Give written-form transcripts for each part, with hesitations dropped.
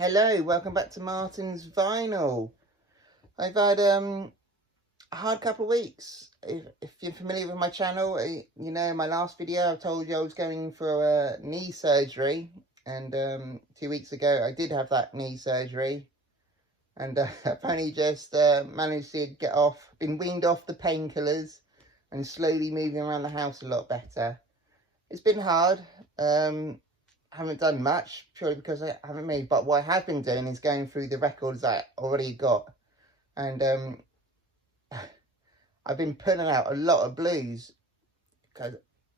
Hello, welcome back to Martin's Vinyl. I've had a hard couple of weeks. If you're familiar with my channel, you know in my last video I told you I was going for a knee surgery, and 2 weeks ago I did have that knee surgery, and I've only just managed to been weaned off the painkillers and slowly moving around the house a lot better. It's been hard. Haven't done much purely because I haven't moved, but what I have been doing is going through the records that I already got, and I've been putting out a lot of blues because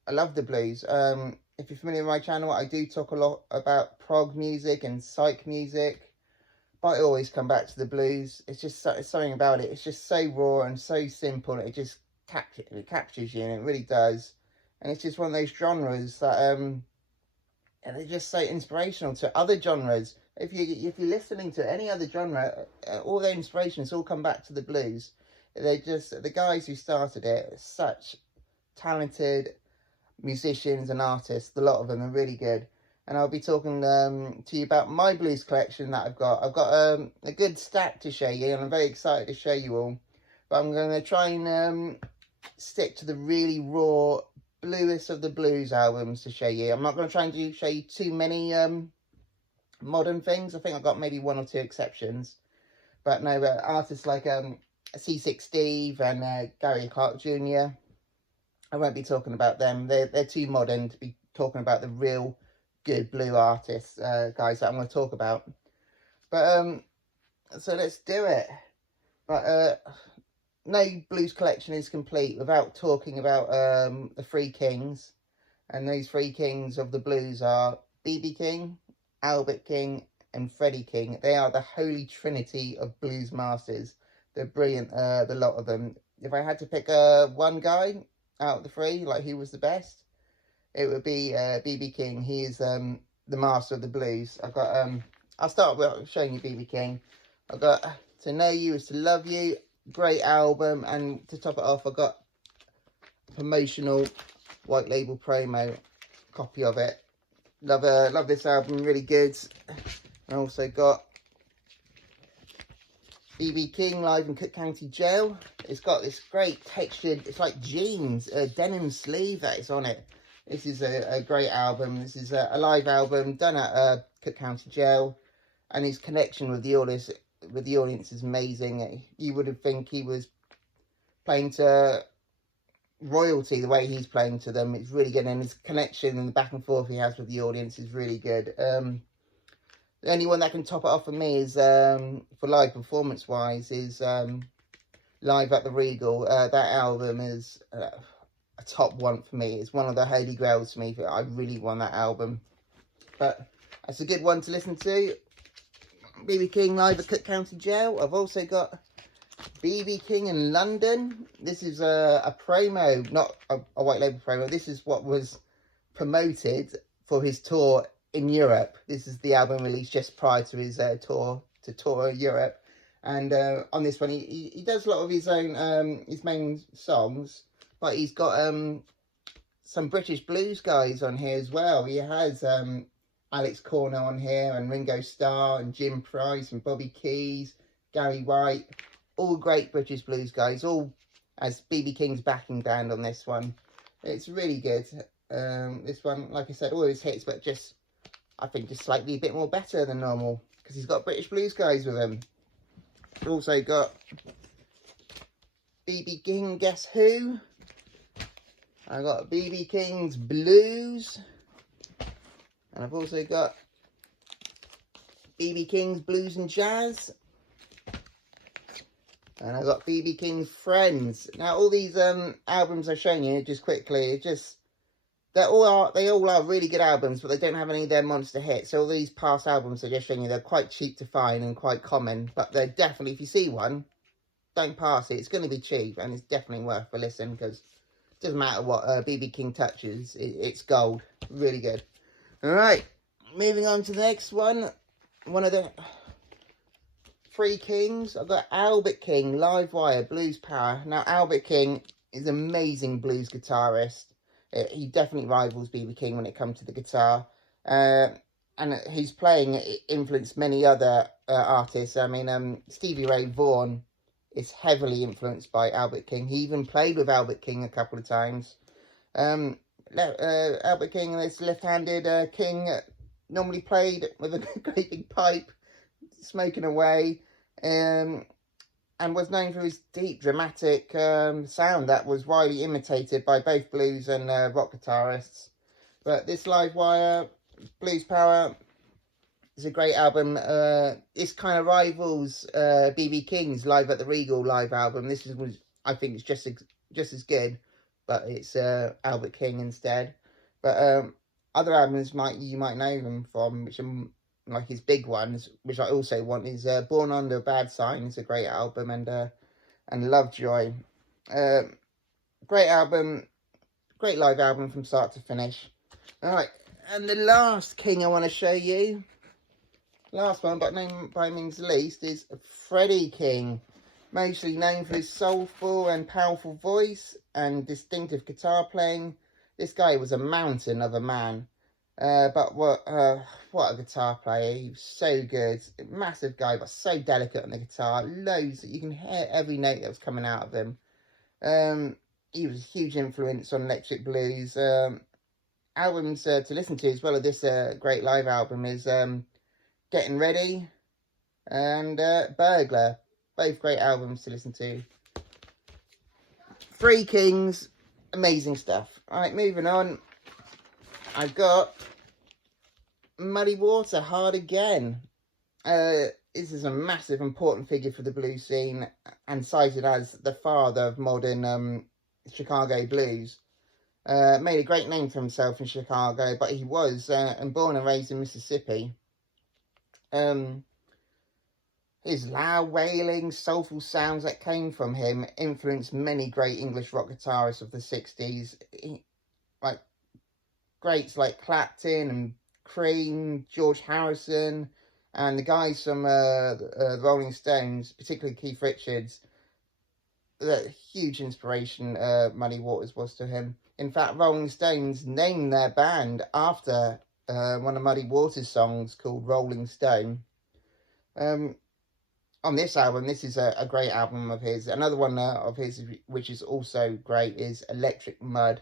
I love the blues. If you're familiar with my channel, I do talk a lot about prog music and psych music, but I always come back to the blues. It's just it's something about it. It's just so raw and so simple. It just captures you, and it really does. And it's just one of those genres that and they're just so inspirational to other genres. If you're listening to any other genre, all their inspirations all come back to the blues. They're just the guys who started it. Such talented musicians and artists. A lot of them are really good. And I'll be talking to you about my blues collection that I've got. I've got a good stack to show you, and I'm very excited to show you all. But I'm going to try and stick to the really raw, bluest of the blues albums to show you. I'm not going to try and show you too many modern things. I think I've got maybe one or two exceptions, but no, artists like C6 Steve and Gary Clark Jr., I won't be talking about them. They're too modern to be talking about the real good blue artists, guys that I'm going to talk about. But so let's do it. But no blues collection is complete without talking about the Three Kings. And those Three Kings of the blues are B.B. King, Albert King, and Freddie King. They are the holy trinity of blues masters. They're brilliant, the lot of them. If I had to pick one guy out of the three, like who was the best, it would be B.B. King. He is the master of the blues. I've got I'll start with showing you B.B. King. I've got To Know You Is To Love You. Great album, and to top it off, I got a promotional white label promo copy of it. Love this album, really good. I also got B.B. King live in Cook County Jail. It's got this great textured, it's like jeans, denim sleeve that is on it. This is a great album. This is a live album done at Cook County Jail, and his connection with the audience is amazing. You would think he was playing to royalty the way he's playing to them. It's really good, and his connection and the back and forth he has with the audience is really good. The only one that can top it off for me is for live performance wise is Live at the Regal. That album is a top one for me. It's one of the holy grails for me. I really want that album, but that's a good one to listen to. B.B. King live at Cook County Jail. I've also got B.B. King in London. This is a promo, not a white label promo. This is what was promoted for his tour in Europe. This is the album released just prior to his tour Europe. And on this one, he does a lot of his own his main songs, but he's got some British blues guys on here as well. He has Alex Corner on here, and Ringo Starr, and Jim Price, and Bobby Keys, Gary White, all great British blues guys, all as B.B. King's backing band on this one. It's really good. This one, like I said, all his hits, but just, I think, just slightly a bit more better than normal, because he's got British blues guys with him. Also got B.B. King Guess Who. I got B.B. King's Blues. And I've also got B.B. King's Blues and Jazz. And I've got B.B. King's Friends. Now, all these albums I've shown you, just quickly, they all are really good albums, but they don't have any of their monster hits. So all these past albums I've just shown you, they're quite cheap to find and quite common. But they're definitely, if you see one, don't pass it. It's going to be cheap, and it's definitely worth a listen, because it doesn't matter what B.B. King touches. It's gold. Really good. Alright, moving on to the next one. One of the Three Kings. I've got Albert King, Live Wire, Blues Power. Now, Albert King is an amazing blues guitarist. He definitely rivals B.B. King when it comes to the guitar. and his playing influenced many other artists. I mean, Stevie Ray Vaughan is heavily influenced by Albert King. He even played with Albert King a couple of times. Albert King, this left-handed King, normally played with a great big pipe, smoking away, and was known for his deep, dramatic sound that was widely imitated by both blues and rock guitarists. But this Live Wire, Blues Power, is a great album. This kind of rivals B.B. King's Live at the Regal live album. This was, I think, it's just as good, but it's Albert King instead. But other albums you might know them from, which are like his big ones, which I also want, is Born Under a Bad Sign. It's a great album, and Lovejoy. Great album, great live album from start to finish. All right, and the last King I want to show you, last one, but by means least, is Freddie King. Mostly known for his soulful and powerful voice and distinctive guitar playing. This guy was a mountain of a man. But what a guitar player. He was so good. Massive guy, but so delicate on the guitar. Loads, you can hear every note that was coming out of him. He was a huge influence on electric blues. Albums to listen to as well as this great live album is Getting Ready and Burglar. Both great albums to listen to. Three Kings, amazing stuff. Alright, moving on. I've got Muddy Water, Hard Again. This is a massive, important figure for the blues scene and cited as the father of modern Chicago blues. Made a great name for himself in Chicago, but he was born and raised in Mississippi. His loud, wailing, soulful sounds that came from him influenced many great English rock guitarists of the 60s. Like greats like Clapton and Cream, George Harrison, and the guys from the Rolling Stones, particularly Keith Richards. A huge inspiration Muddy Waters was to him. In fact, Rolling Stones named their band after one of Muddy Waters' songs called Rolling Stone. On this album, this is a great album of his. Another one of his, which is also great, is Electric Mud,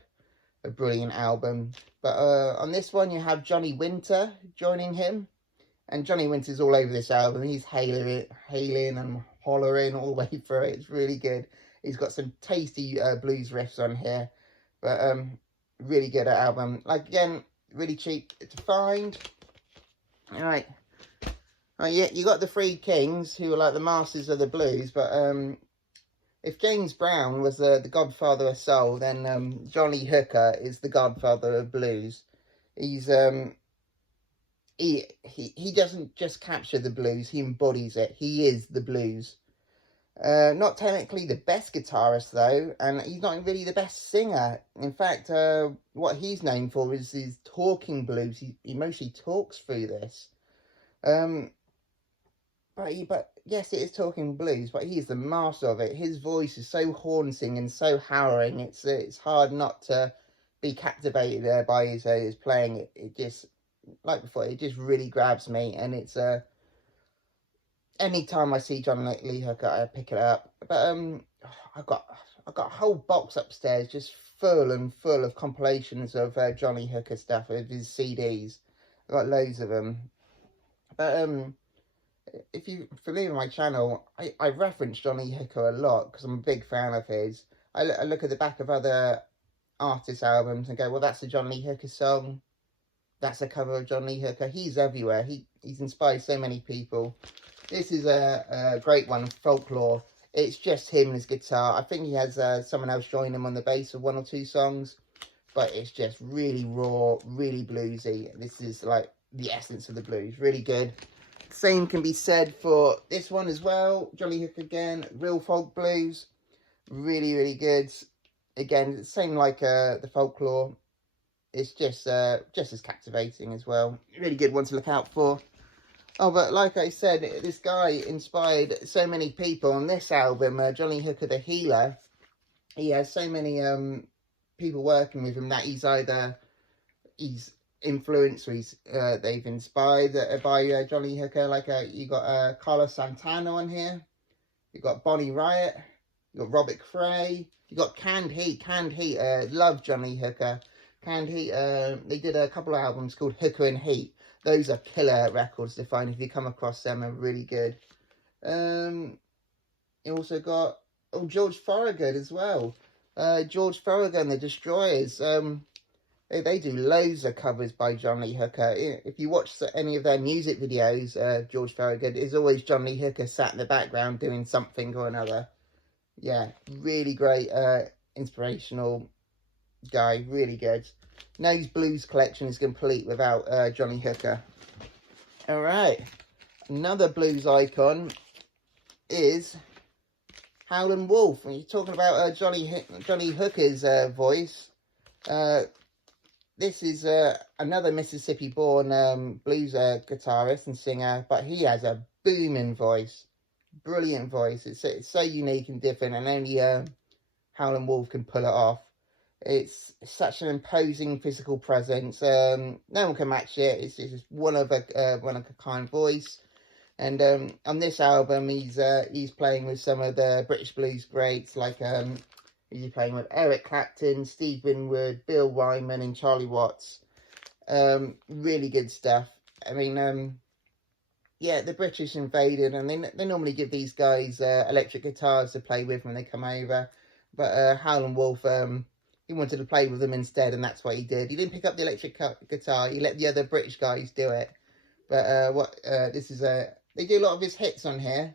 a brilliant album. But on this one, you have Johnny Winter joining him. And Johnny Winter's all over this album. He's hailing and hollering all the way through it. It's really good. He's got some tasty blues riffs on here. But really good album. Like, again, really cheap to find. All right. Yeah, you got the Three Kings, who are like the masters of the blues, but if James Brown was the godfather of soul, then Johnny Hooker is the godfather of blues. He's he doesn't just capture the blues, he embodies it. He is the blues. Not technically the best guitarist though, and he's not really the best singer. In fact, what he's known for is his talking blues. He mostly talks through this. But yes, it is talking blues, but he is the master of it. His voice is so haunting and so harrowing. It's hard not to be captivated by his playing. It just, like before, it just really grabs me. And it's anytime I see John Lee Hooker, I pick it up. But I've got a whole box upstairs just full of compilations of Johnny Hooker stuff, of his CDs. I've got loads of them. But if you're familiar with my channel, I reference Johnny Hooker a lot because I'm a big fan of his. I look at the back of other artists' albums and go, well, that's a John Lee Hooker song. That's a cover of John Lee Hooker. He's everywhere. He's inspired so many people. This is a great one, Folklore. It's just him and his guitar. I think he has someone else join him on the bass of one or two songs. But it's just really raw, really bluesy. This is like the essence of the blues. Really good. Same can be said for this one as well. Johnny Hooker again, Real Folk Blues. Really, really good. Again, same like the Folklore. It's just as captivating as well. Really good one to look out for. Oh, but like I said, this guy inspired so many people on this album, Johnny Hooker the Healer. He has so many people working with him that he's influence they've inspired by Johnny Hooker. Like you got Carlos Santana on here, you got Bonnie Riot, you got Robert Cray, you got Canned Heat. Canned Heat, love Johnny Hooker. Canned Heat, they did a couple of albums called Hooker and Heat. Those are killer records to find. If you come across them, are really good. You also got George Thorogood as well. George Thorogood and the Destroyers. They do loads of covers by Johnny Hooker. If you watch any of their music videos, George Thorogood is always Johnny Hooker sat in the background doing something or another. Yeah, really great, inspirational guy, really good. No's blues collection is complete without Johnny Hooker. All right, another blues icon is Howlin' Wolf. When you're talking about Johnny Hooker's voice, this is another Mississippi-born blues guitarist and singer, but he has a booming voice, brilliant voice. It's so unique and different, and only Howlin' Wolf can pull it off. It's such an imposing physical presence. No one can match it. It's just one of a kind voice. And on this album, he's playing with some of the British blues greats, like he's playing with Eric Clapton, Steve Winwood, Bill Wyman, and Charlie Watts. Really good stuff. I mean, yeah, the British invaded, and they normally give these guys electric guitars to play with when they come over. But Howlin' Wolf, he wanted to play with them instead, and that's what he did. He didn't pick up the electric guitar. He let the other British guys do it. But this is they do a lot of his hits on here,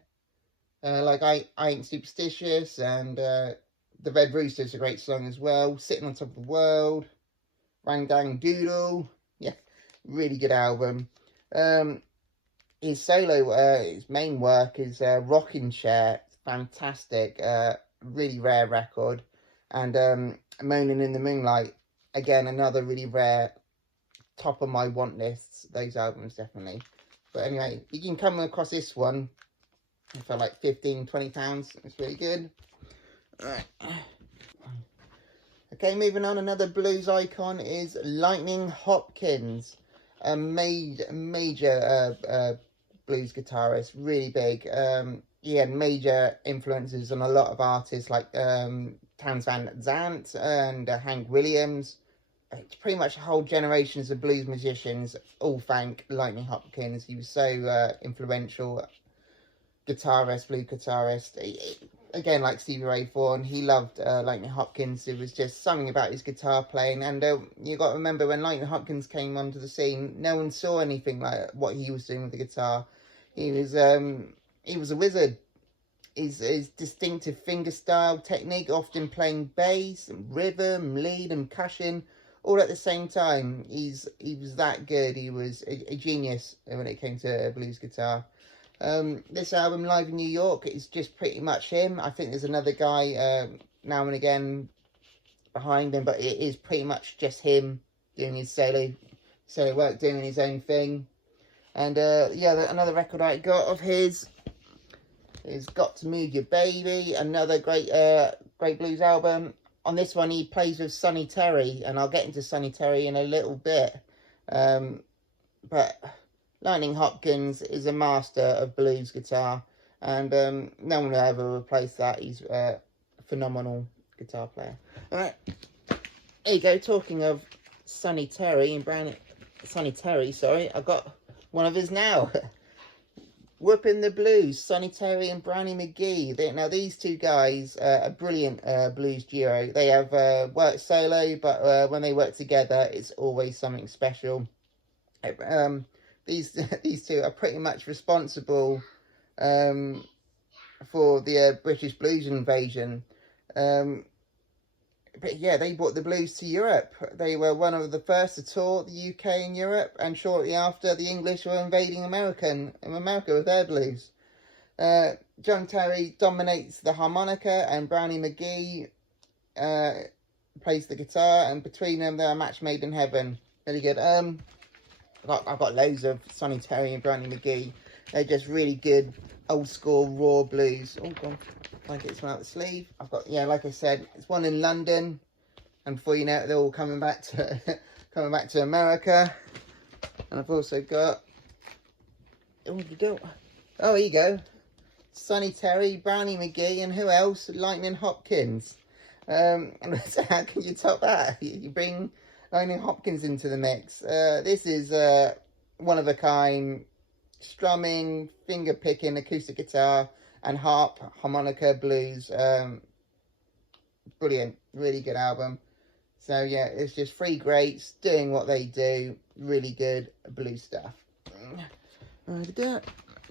like I Ain't Superstitious, and The Red Rooster's a great song as well. Sitting on Top of the World, Rang Dang Doodle. Yeah, really good album. His solo, his main work is Rockin' Chair. Fantastic, really rare record. And Moaning in the Moonlight, again, another really rare, top of my want lists. Those albums, definitely. But anyway, you can come across this one for like £15-20. It's really good. Alright. Okay, moving on. Another blues icon is Lightning Hopkins. A major blues guitarist, really big. He had major influences on a lot of artists like Townes Van Zandt and Hank Williams. It's pretty much whole generations of blues musicians all thank Lightning Hopkins. He was so influential guitarist, blues guitarist. Again, like Stevie Ray Vaughan, he loved Lightning Hopkins. It was just something about his guitar playing. And you got to remember, when Lightning Hopkins came onto the scene, no one saw anything like what he was doing with the guitar. He was a wizard. His distinctive fingerstyle technique, often playing bass, and rhythm, lead, and percussion, all at the same time. He was that good. He was a genius when it came to blues guitar. This album, Live in New York, is just pretty much him. I think there's another guy now and again behind him, but it is pretty much just him doing his solo work, doing his own thing. And yeah, another record I got of his is Got to Move Your Baby, another great blues album. On this one, he plays with Sonny Terry, and I'll get into Sonny Terry in a little bit. But Lightning Hopkins is a master of blues guitar, and no one will ever replace that. He's a phenomenal guitar player. All right, there you go. Talking of Sonny Terry, I got one of his now. Whooping the Blues, Sonny Terry and Brownie McGhee. Now, these two guys are a brilliant blues duo. They have worked solo, but when they work together, it's always something special. These two are pretty much responsible for the British blues invasion. But yeah, they brought the blues to Europe. They were one of the first to tour the UK and Europe, and shortly after, the English were invading America with their blues. John Terry dominates the harmonica, and Brownie McGhee plays the guitar, and between them, they're a match made in heaven. Really good. I've got loads of Sonny Terry and Brownie McGhee. They're just really good, old school, raw blues. Oh, God. I get this one out the sleeve. I've got, yeah, like I said, it's one in London, and before you know it, they're all coming back coming back to America. And I've also got, oh, here you go, Sonny Terry, Brownie McGhee, and who else? Lightning Hopkins. So how can you top that? You bring Lightning Hopkins into the mix. This is one of a kind strumming, finger picking, acoustic guitar, and harmonica blues. Brilliant, really good album. So yeah, it's just three greats doing what they do. Really good blues stuff.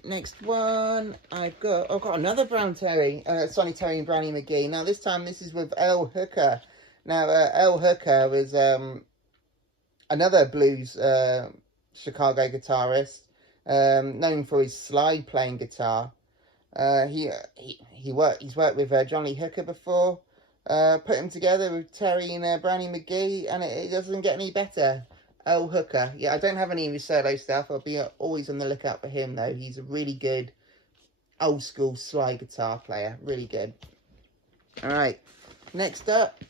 Next one, I've got another Sonny Terry and Brownie McGhee. Now this time this is with El Hooker. Now El Hooker was another blues Chicago guitarist, known for his slide playing guitar. He's worked with Johnny Hooker before. Put him together with Terry and Brownie McGhee, and it doesn't get any better. El Hooker. Yeah, I don't have any of his solo stuff. I'll be always on the lookout for him, though. He's a really good old school slide guitar player. Really good. Alright, next up.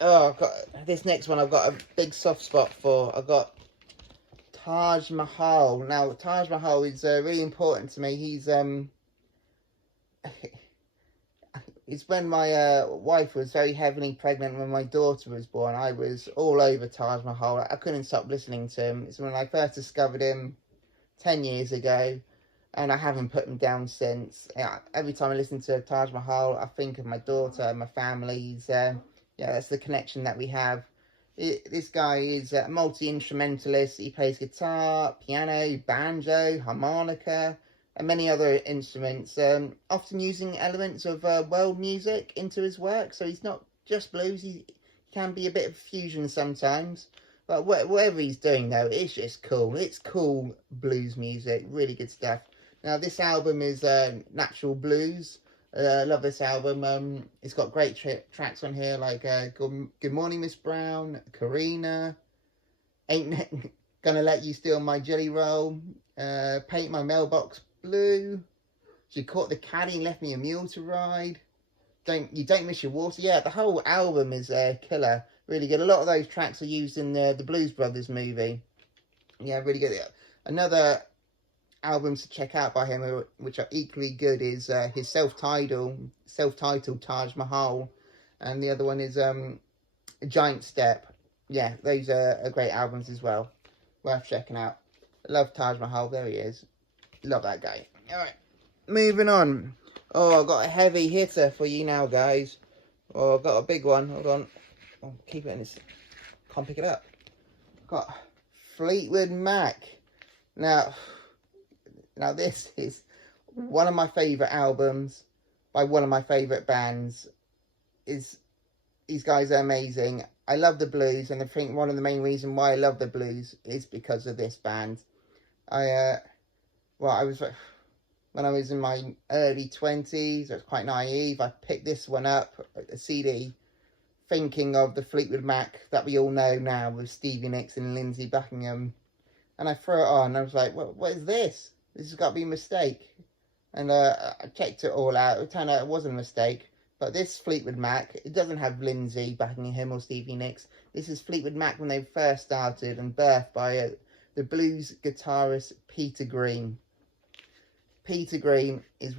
Oh, this next one I've got a big soft spot for. I've got Taj Mahal. Now, Taj Mahal is really important to me. He's it's when my wife was very heavily pregnant when my daughter was born. I was all over Taj Mahal. I couldn't stop listening to him. It's when I first discovered him 10 years ago, and I haven't put him down since. Every time I listen to Taj Mahal, I think of my daughter, my family. Yeah, that's the connection that we have. This guy is a multi-instrumentalist. He plays guitar, piano, banjo, harmonica, and many other instruments, often using elements of world music into his work. So he's not just blues, he can be a bit of fusion sometimes. But whatever he's doing though, it's just cool. It's cool blues music, really good stuff. Now this album is Natural Blues. I love this album. It's got great tracks on here like Good Morning Miss Brown, Karina, Ain't Gonna Let You Steal My Jelly Roll, Paint My Mailbox Blue, She Caught the Caddy and Left Me a Mule to Ride, You Don't Miss Your Water. Yeah, the whole album is killer, really good. A lot of those tracks are used in the Blues Brothers movie. Yeah, really good. Another albums to check out by him, which are equally good, is his self-titled Taj Mahal, and the other one is Giant Step. Yeah, those are great albums as well, worth checking out. I love Taj Mahal. There he is. Love that guy. Alright, moving on. Oh, I've got a heavy hitter for you now, guys. Oh, I've got a big one. Hold on. Oh, keep it in this. Can't pick it up. Got Fleetwood Mac. Now this is one of my favourite albums by one of my favourite bands. These guys are amazing. I love the blues, and I think one of the main reasons why I love the blues is because of this band. When I was in my early 20s, I was quite naive. I picked this one up, a CD, thinking of the Fleetwood Mac that we all know now with Stevie Nicks and Lindsey Buckingham. And I threw it on, and I was like, what is this? This has got to be a mistake. And I checked it all out. It turned out it wasn't a mistake. But this Fleetwood Mac, it doesn't have Lindsey Buckingham or Stevie Nicks. This is Fleetwood Mac when they first started and birthed by the blues guitarist Peter Green. Peter Green is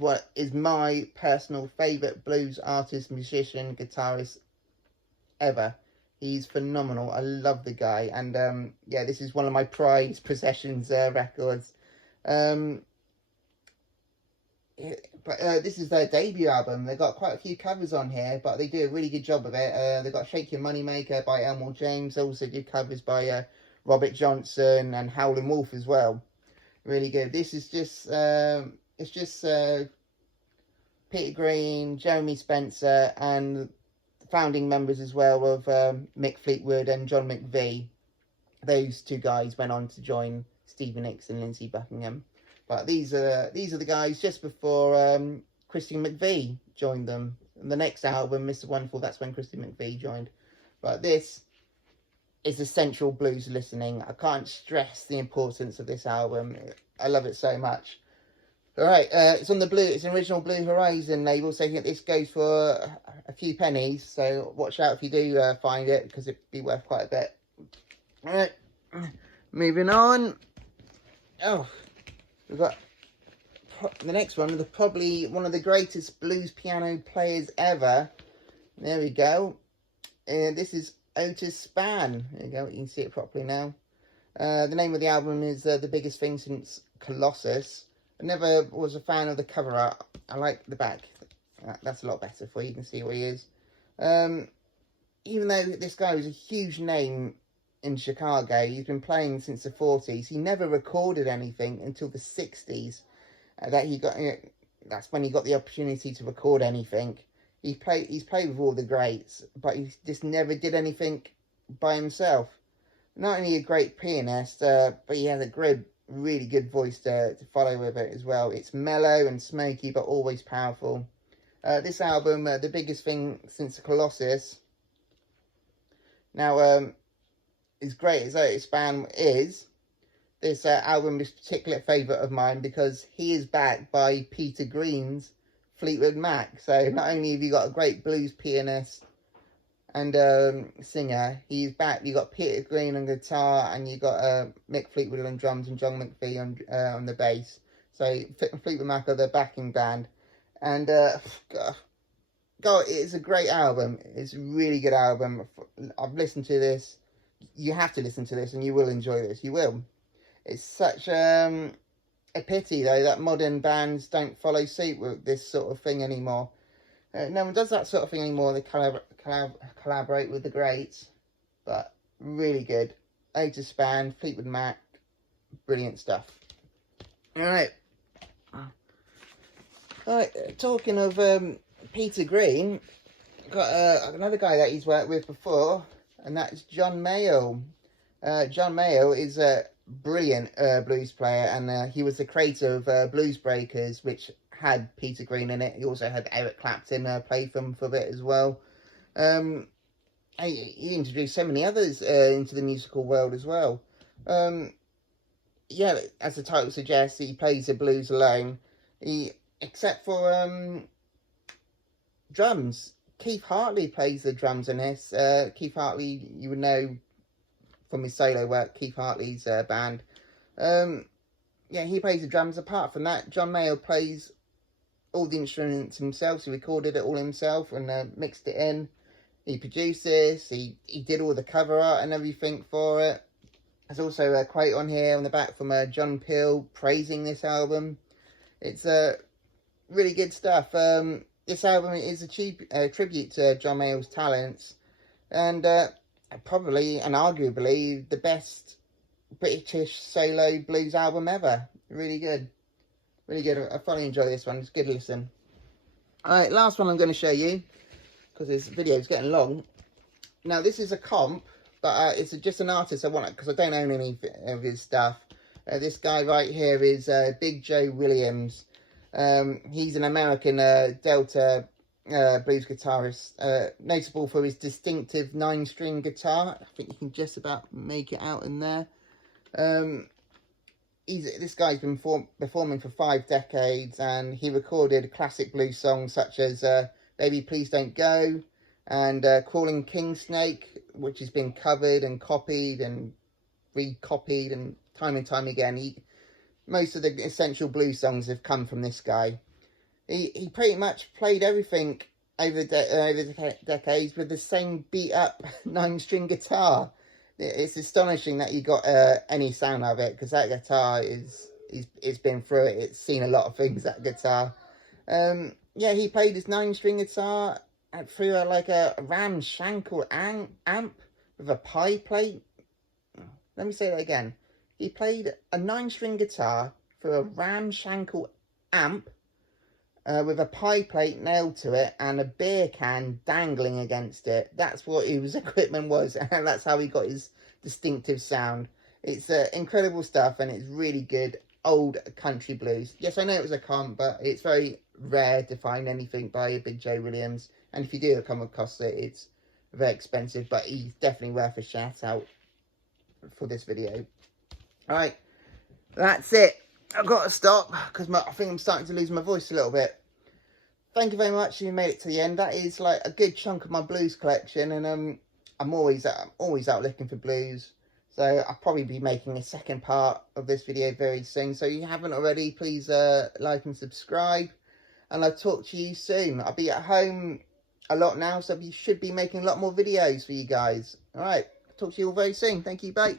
my personal favourite blues artist, musician, guitarist ever. He's phenomenal. I love the guy. And yeah, this is one of my prized possessions records. This is their debut album. They've got quite a few covers on here, but they do a really good job of it. They've got Shake Your Moneymaker by Elmore James. They also do covers by Robert Johnson and Howlin' Wolf as well. Really good. This is just Peter Green, Jeremy Spencer, and founding members as well of Mick Fleetwood and John McVie. Those two guys went on to join Stevie Nicks and Lindsey Buckingham. But these are the guys just before Christine McVie joined them. And the next album, Mr. Wonderful, that's when Christine McVie joined. But this is essential blues listening. I can't stress the importance of this album. I love it so much. Alright, it's on it's an original Blue Horizon label, so this goes for a few pennies. So watch out if you do find it, because it'd be worth quite a bit. Alright, moving on. Oh, we've got the next one, probably one of the greatest blues piano players ever. There we go. This is Otis Spann. There you go, you can see it properly now. The name of the album is The Biggest Thing Since Colossus. I never was a fan of the cover art. I like the back. That's a lot better for you. You can see what he is. Even though this guy was a huge name in Chicago, he's been playing since the 40s. He never recorded anything until the 60s. That's when he got the opportunity to record anything. He's played with all the greats, but he just never did anything by himself. Not only a great pianist, but he has a really good voice to follow with it as well. It's mellow and smoky, but always powerful. This album, The Biggest Thing Since the Colossus. Now, as great as Otis Spann is, this album is a particular favourite of mine because he is backed by Peter Green's Fleetwood Mac. So not only have you got a great blues pianist and singer, he's back. You got Peter Green on guitar, and you got Mick Fleetwood on drums and John McVie on the bass. So Fleetwood Mac are the backing band, and God, it's a great album. It's a really good album. I've listened to this. You have to listen to this, and you will enjoy this. You will. It's such a pity, though, that modern bands don't follow suit with this sort of thing anymore. No one does that sort of thing anymore. They collaborate with the greats, but really good. Otis Spann, Fleetwood Mac, brilliant stuff. Alright, talking of Peter Green, got another guy that he's worked with before, and that's John Mayall. John Mayall is a brilliant blues player, and he was the creator of Blues Breakers, which had Peter Green in it. He also had Eric Clapton play for a bit as well. He introduced so many others into the musical world as well. Yeah, as the title suggests, he plays the blues alone. Except for drums. Keith Hartley plays the drums in this. Keith Hartley, you would know from his solo work, Keith Hartley's band. Yeah, he plays the drums. Apart from that, John Mayall plays all the instruments himself. So he recorded it all himself and mixed it in. He produced this. He did all the cover art and everything for it. There's also a quote on here on the back from John Peel praising this album. It's really good stuff. This album is a tribute to John Mayall's talents, and probably and arguably the best British solo blues album ever. Really good. Really good. I thoroughly enjoy this one. It's a good listen. Alright, last one I'm going to show you, because this video is getting long. Now, this is a comp, but it's just an artist I want, because I don't own any of his stuff. This guy right here is Big Joe Williams. He's an American Delta blues guitarist, notable for his distinctive 9-string guitar. I think you can just about make it out in there. This guy's been performing for 5 decades, and he recorded classic blues songs such as Baby Please Don't Go and Crawling King Snake, which has been covered and copied and recopied and time again. Most of the essential blues songs have come from this guy. He pretty much played everything over the decades with the same beat up 9-string guitar. It's astonishing that you got any sound of it, because that guitar it's been through it. It's seen a lot of things, that guitar. Yeah, he played his 9-string guitar through like a ramshackle amp with a pie plate. Let me say that again. He played a 9-string guitar through a ramshackle amp with a pie plate nailed to it and a beer can dangling against it. That's what his equipment was, and that's how he got his distinctive sound. It's incredible stuff, and it's really good old country blues. Yes, I know it was a comp, but it's very rare to find anything by Big Joe Williams, and if you do come across it, it's very expensive, but he's definitely worth a shout out for this video. Alright, that's it. I've got to stop because I think I'm starting to lose my voice a little bit. Thank you very much if you made it to the end. That is like a good chunk of my blues collection, and I'm always out looking for blues. So I'll probably be making a second part of this video very soon. So if you haven't already, please like and subscribe. And I'll talk to you soon. I'll be at home a lot now, so we should be making a lot more videos for you guys. Alright, talk to you all very soon. Thank you, bye.